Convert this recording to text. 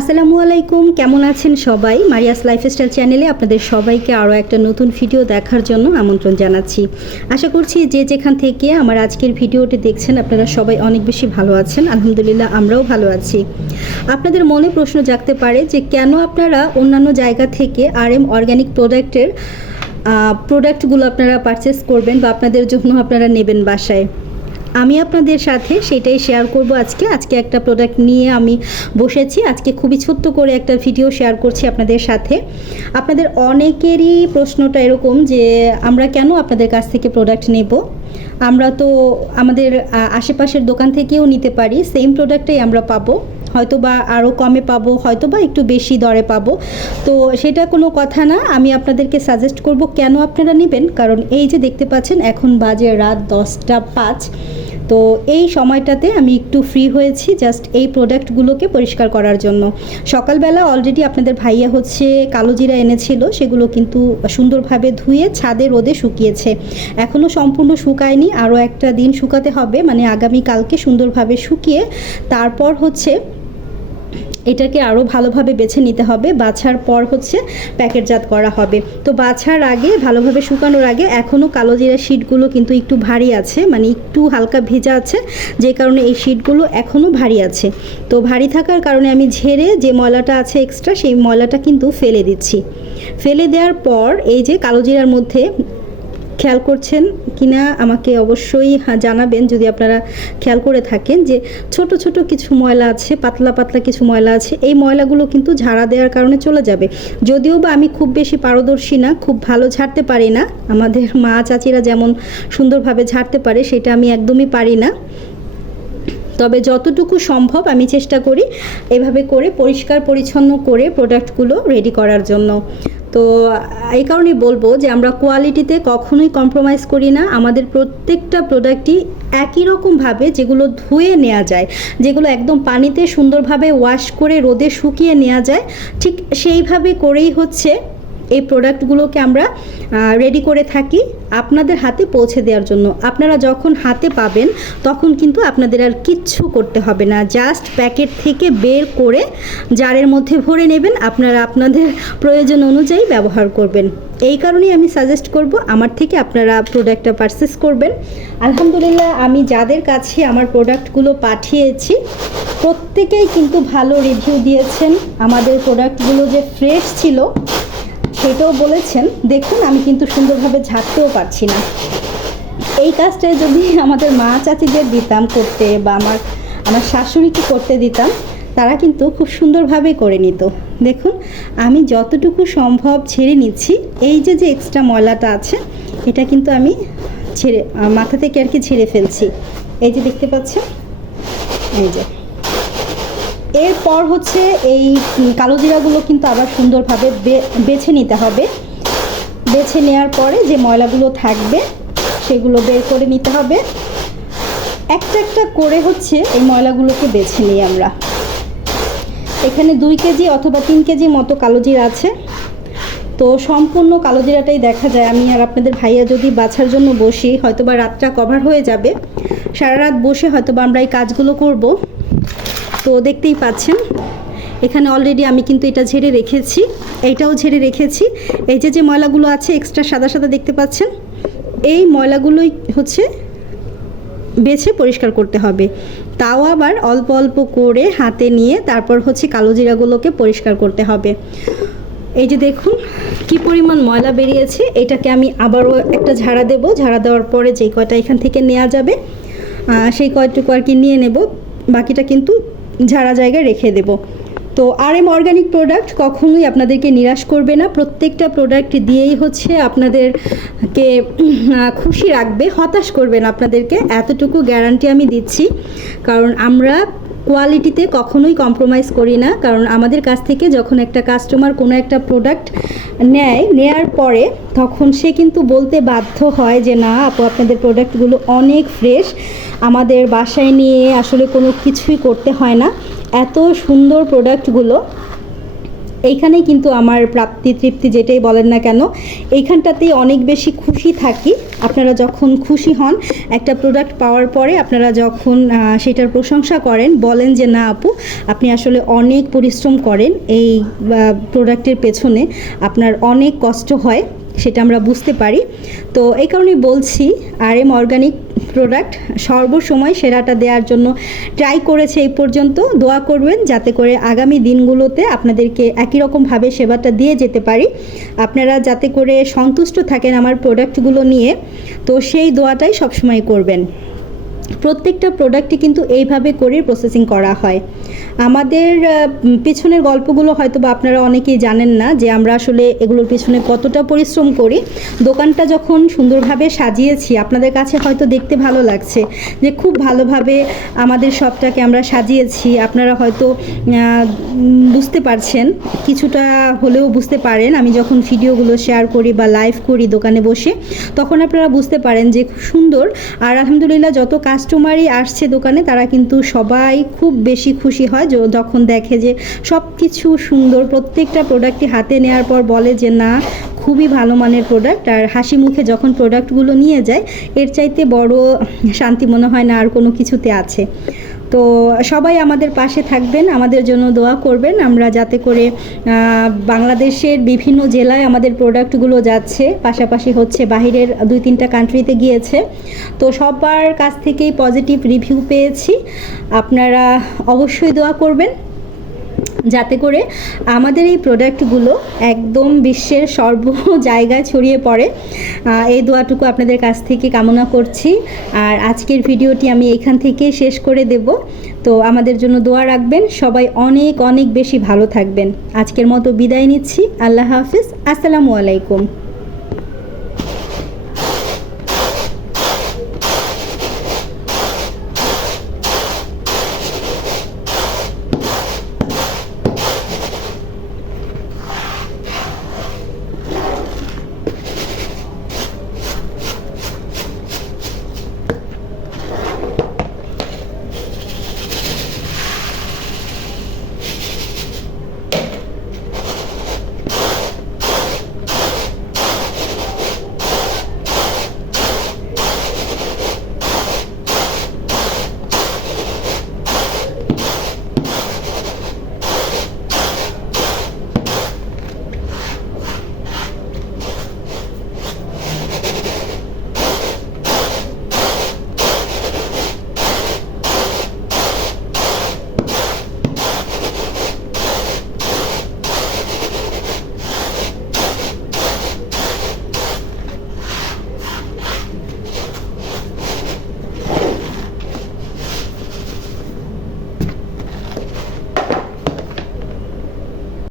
আসসালামু আলাইকুম, কেমন আছেন সবাই? মারিয়াস লাইফস্টাইল চ্যানেলে আপনাদের সবাইকে আরও একটা নতুন ভিডিও দেখার জন্য আমন্ত্রণ জানাচ্ছি। আশা করছি যে যেখান থেকে আমার আজকের ভিডিওটি দেখছেন আপনারা সবাই অনেক বেশি ভালো আছেন। আলহামদুলিল্লাহ আমরাও ভালো আছি। আপনাদের মনে প্রশ্ন জাগতে পারে যে কেন আপনারা অন্যান্য জায়গা থেকে RM অর্গানিক প্রোডাক্টগুলো আপনারা পারচেস করবেন বা আপনাদের জন্য আপনারা নেবেন বাসায়। আমি আপনাদের সাথে সেটাই শেয়ার করব আজকে একটা প্রোডাক্ট নিয়ে আমি বসেছি। আজকে খুবই ছোট্ট করে একটা ভিডিও শেয়ার করছি আপনাদের সাথে। আপনাদের অনেকেরই প্রশ্নটা এরকম যে আমরা কেন আপনাদের কাছ থেকে প্রোডাক্ট নেব, আমরা তো আমাদের আশেপাশের দোকান থেকেও নিতে পারি, সেম প্রোডাক্টটাই আমরা পাবো, হয়তো বা আরও কমে পাবো, হয়তো বা একটু বেশি দরে পাবো। তো সেটা কোনো কথা না, আমি আপনাদেরকে সাজেস্ট করব কেন আপনারা নেবেন। কারণ এই যে দেখতে পাচ্ছেন এখন বাজে রাত 10:05। তো এই সময়টাতে আমি একটু ফ্রি হয়েছি জাস্ট এই প্রোডাক্টগুলোকে পরিষ্কার করার জন্য। সকালবেলা অলরেডি আপনাদের ভাইয়া কালো জিরা এনেছিল, সেগুলো কিন্তু সুন্দরভাবে ধুয়ে ছাদে রোদে শুকিয়েছে। এখনও সম্পূর্ণ শুকায়নি, আরও একটা দিন শুকাতে হবে, মানে আগামীকালকে সুন্দরভাবে শুকিয়ে তারপর এটাকে আরও ভালোভাবে বেছে নিতে হবে। বাছার পর প্যাকেটজাত করা হবে। তো বাছার আগে ভালোভাবে শুকানোর আগে এখনও কালো জিরা শিটগুলো কিন্তু একটু ভারী আছে, মানে একটু হালকা ভেজা আছে, যে কারণে এই শিটগুলো এখনও ভারী আছে। তো ভারী থাকার কারণে আমি ঝেড়ে যে ময়লাটা আছে এক্সট্রা, সেই ময়লাটা কিন্তু ফেলে দিচ্ছি। ফেলে দেওয়ার পর এই যে কালো জিরার মধ্যে খেয়াল করছেন কিনা আমাকে অবশ্যই জানাবেন যদি আপনারা খেয়াল করে থাকেন যে ছোট ছোট কিছু ময়লা আছে, পাতলা পাতলা কিছু ময়লা আছে। এই ময়লাগুলো কিন্তু ঝাড়া দেওয়ার কারণে চলে যাবে। যদিও বা আমি খুব বেশি পারদর্শী না, খুব ভালো ঝাড়তে পারি না, আমাদের মা চাচিরা যেমন সুন্দরভাবে ঝাড়তে পারে সেটা আমি একদমই পারি না। তবে যতটুকু সম্ভব আমি চেষ্টা করি এভাবে করে পরিষ্কার পরিচ্ছন্ন করে প্রোডাক্টগুলো রেডি করার জন্য। তো এই কারণেই বলবো যে আমরা কোয়ালিটিতে কখনোই কম্প্রোমাইজ করি না। আমাদের প্রত্যেকটা প্রোডাক্টই একই রকমভাবে, যেগুলো ধুয়ে নেওয়া যায়, যেগুলো একদম পানিতে সুন্দরভাবে ওয়াশ করে রোদে শুকিয়ে নেওয়া যায়, ঠিক সেইভাবে করেই এই প্রোডাক্টগুলোকে আমরা রেডি করে থাকি আপনাদের হাতে পৌঁছে দেওয়ার জন্য। আপনারা যখন হাতে পাবেন তখন কিন্তু আপনাদের আর কিচ্ছু করতে হবে না, জাস্ট প্যাকেট থেকে বের করে জারের মধ্যে ভরে নেবেন, আপনারা আপনাদের প্রয়োজন অনুযায়ী ব্যবহার করবেন। এই কারণেই আমি সাজেস্ট করব আমার থেকে আপনারা প্রোডাক্টটা পারচেস করবেন। আলহামদুলিল্লাহ আমি যাদের কাছে আমার প্রোডাক্টগুলো পাঠিয়েছি প্রত্যেকেই কিন্তু ভালো রিভিউ দিয়েছেন। আমাদের প্রোডাক্টগুলো যে ফ্রেশ ছিল সেটাও বলেছেন। দেখুন আমি কিন্তু সুন্দরভাবে ঝাড়তেও পারছি না। এই কাজটা যদি আমাদের মা চাচিদের দিতাম করতে বা আমার শাশুড়িকে করতে দিতাম, তারা কিন্তু খুব সুন্দরভাবে করে নিত। দেখুন আমি যতটুকু সম্ভব ছেড়ে নিচ্ছি। এই যে এক্সট্রা ময়লাটা আছে এটা কিন্তু আমি মাথা থেকে আর কি ছেড়ে ফেলছি। এই যে দেখতে পাচ্ছেন, এই যে এরপর এই কালো জিরাগুলো কিন্তু আবার সুন্দরভাবে বেছে নিতে হবে। বেছে নেওয়ার পরে যে ময়লাগুলো থাকবে সেগুলো বের করে নিতে হবে। একটা একটা করে এই ময়লাগুলোকে বেছে নিই আমরা। এখানে 2 কেজি অথবা 3 কেজি মতো কালো জিরা আছে। তো সম্পূর্ণ কালো জিরাটাই দেখা যায়। আমি আর আপনাদের ভাইয়া যদি বাছার জন্য বসি হয়তোবা রাতটা কভার হয়ে যাবে। সারা রাত বসে হয়তোবা আমরা এই কাজগুলো করব। তো দেখতেই পাচ্ছেন এখানে অলরেডি আমি কিন্তু এটা ঝেড়ে রেখেছি, এইটাও ঝেড়ে রেখেছি। এই যে ময়লাগুলো আছে এক্সট্রা সাদা সাদা দেখতে পাচ্ছেন, এই ময়লাগুলোই বেছে পরিষ্কার করতে হবে। তাও আবার অল্প অল্প করে হাতে নিয়ে তারপর কালো জিরাগুলোকে পরিষ্কার করতে হবে। এই যে দেখুন কি পরিমাণ ময়লা বেরিয়েছে। এটাকে আমি আবারও একটা ঝাড়া দেব। ঝাড়া দেওয়ার পরে যেই কয়টা এখান থেকে নেওয়া যাবে সেই কয়টুকু আর কি নিয়ে নেব, বাকিটা কিন্তু ঝাড়া জায়গায় রেখে দেব। তো RM অর্গানিক প্রোডাক্ট কখনোই আপনাদেরকে নিরাশ করবে না। প্রত্যেকটা প্রোডাক্ট দিয়েই আপনাদেরকে খুশি রাখবে, হতাশ করবে না আপনাদেরকে, এতটুকু গ্যারান্টি আমি দিচ্ছি। কারণ আমরা কোয়ালিটিতে কখনোই কম্প্রোমাইজ করি না। কারণ আমাদের কাছ থেকে যখন একটা কাস্টমার কোনো একটা প্রোডাক্ট নেয়ার পরে তখন সে কিন্তু বলতে বাধ্য হয় যে না আপু আপনাদের প্রোডাক্টগুলো অনেক ফ্রেশ, আমাদের বাসায় নিয়ে আসলে কোনো কিছুই করতে হয় না, এত সুন্দর প্রোডাক্টগুলো। এইখানেই কিন্তু আমার প্রাপ্তি তৃপ্তি যেটাই বলেন না কেন, এইখানটাতেই অনেক বেশি খুশি থাকি। আপনারা যখন খুশি হন একটা প্রোডাক্ট পাওয়ার পরে, আপনারা যখন সেটার প্রশংসা করেন, বলেন যে না আপু আপনি আসলে অনেক পরিশ্রম করেন এই প্রোডাক্টের পেছনে, আপনার অনেক কষ্ট হয়, সেটা আমরা বুঝতে পারি। তো এই কারণেই বলছি RM অর্গানিক প্রোডাক্ট সর্বসময় সেরাটা দেওয়ার জন্য ট্রাই করেছে এই পর্যন্ত। দোয়া করবেন যাতে করে আগামী দিনগুলোতে আপনাদেরকে একই রকমভাবে সেবাটা দিয়ে যেতে পারি, আপনারা যাতে করে সন্তুষ্ট থাকেন আমার প্রোডাক্টগুলো নিয়ে। তো সেই দোয়াটাই সবসময় করবেন। প্রত্যেকটা প্রোডাক্টই কিন্তু এইভাবে করে প্রসেসিং করা হয়। আমাদের পিছনের গল্পগুলো হয়তো বা আপনারা অনেকেই জানেন না যে আমরা আসলে এগুলোর পিছনে কতটা পরিশ্রম করি। দোকানটা যখন সুন্দরভাবে সাজিয়েছি, আপনাদের কাছে হয়তো দেখতে ভালো লাগছে যে খুব ভালোভাবে আমাদের শপটাকে আমরা সাজিয়েছি, আপনারা হয়তো বুঝতে পারছেন, কিছুটা হলেও বুঝতে পারেন। আমি যখন ভিডিওগুলো শেয়ার করি বা লাইভ করি দোকানে বসে, তখন আপনারা বুঝতে পারেন যে খুব সুন্দর। আর আলহামদুলিল্লাহ যত কাস্টমারই আসছে দোকানে তারা কিন্তু সবাই খুব বেশি খুশি হয় যখন দেখে যে সব কিছু সুন্দর। প্রত্যেকটা প্রোডাক্টই হাতে নেওয়ার পর বলে যে না খুবই ভালো মানের প্রোডাক্ট। আর হাসি মুখে যখন প্রোডাক্টগুলো নিয়ে যায়, এর চাইতে বড় শান্তি মনে হয় না আর কোনো কিছুতে আছে। তো সবাই আমাদের পাশে থাকবেন, আমাদের জন্য দোয়া করবেন, আমরা যাতে করে বাংলাদেশের বিভিন্ন জেলায় আমাদের প্রোডাক্টগুলো যাচ্ছে, পাশাপাশি হচ্ছে বাহিরের 2-3টা কান্ট্রিতে গিয়েছে। তো সবার কাছ থেকেই পজিটিভ রিভিউ পেয়েছি। আপনারা অবশ্যই দোয়া করবেন যাতে করে আমাদের এই প্রোডাক্টগুলো একদম বিশ্বের সর্ব জায়গায় ছড়িয়ে পড়ে। এই দোয়াটুকু আপনাদের কাছ থেকে কামনা করছি। আর আজকের ভিডিওটি আমি এখান থেকে শেষ করে দেব। তো আমাদের জন্য দোয়া রাখবেন, সবাই অনেক অনেক বেশি ভালো থাকবেন। আজকের মতো বিদায় নিচ্ছি। আল্লাহ হাফিজ, আসসালামু আলাইকুম।